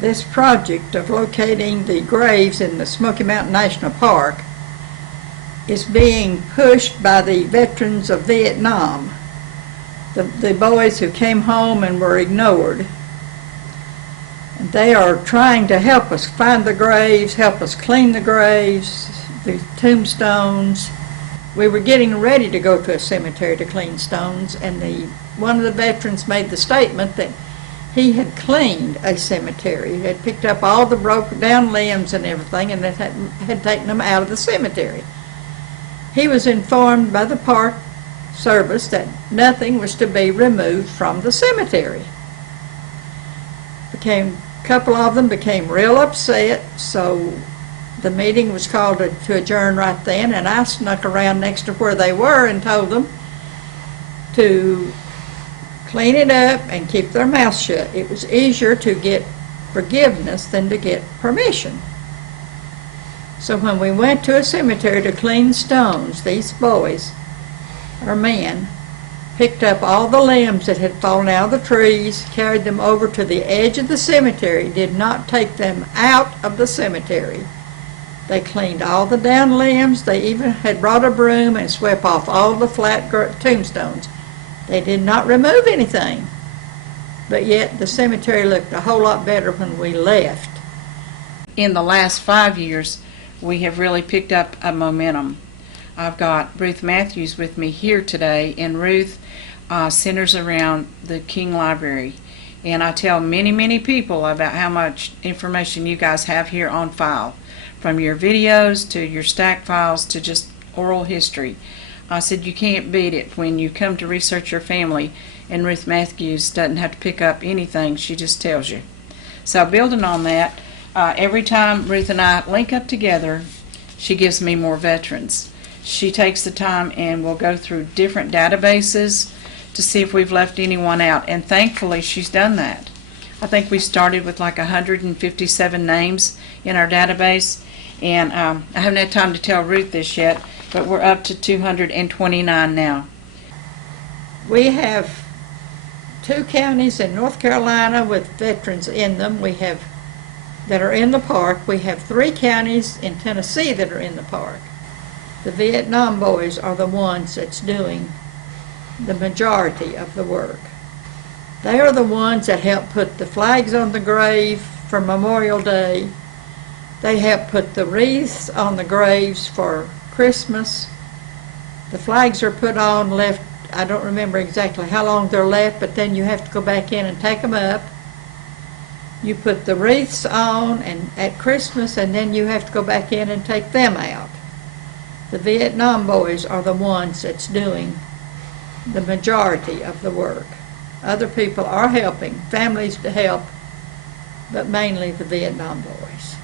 This project of locating the graves in the Smoky Mountain National Park is being pushed by the veterans of Vietnam, the boys who came home and were ignored. And they are trying to help us find the graves, help us clean the graves, the tombstones. We were getting ready to go to a cemetery to clean stones, and one of the veterans made the statement that he had cleaned a cemetery. He had picked up all the broken down limbs and everything and had taken them out of the cemetery. He was informed by the park service that nothing was to be removed from the cemetery. A couple of them became real upset, so the meeting was called to adjourn right then, and I snuck around next to where they were and told them to clean it up and keep their mouths shut. It was easier to get forgiveness than to get permission. So when we went to a cemetery to clean stones, these boys, or men, picked up all the limbs that had fallen out of the trees, carried them over to the edge of the cemetery, did not take them out of the cemetery. They cleaned all the down limbs. They even had brought a broom and swept off all the flat tombstones. They did not remove anything, but yet the cemetery looked a whole lot better when we left. In the last 5 years, we have really picked up a momentum. I've got Ruth Matthews with me here today, and Ruth centers around the King Library. And I tell many people about how much information you guys have here on file, from your videos to your stack files to just oral history. I said you can't beat it when you come to research your family, and Ruth Matthews doesn't have to pick up anything, she just tells you. So building on that, every time Ruth and I link up together, she gives me more veterans. She takes the time and will go through different databases to see if we've left anyone out, and thankfully she's done that. I think we started with like 157 names in our database, and I haven't had time to tell Ruth this yet, but we're up to 229 now. We have 2 counties in North Carolina with veterans in them. We have that are in the park. We have 3 counties in Tennessee that are in the park. The Vietnam boys are the ones that's doing the majority of the work. They are the ones that help put the flags on the grave for Memorial Day. They help put the wreaths on the graves for Christmas. The flags are put on, left, I don't remember exactly how long they're left, but then you have to go back in and take them up. You put the wreaths on at Christmas, and then you have to go back in and take them out. The Vietnam boys are the ones that's doing the majority of the work. Other people are helping, families to help, but mainly the Vietnam boys.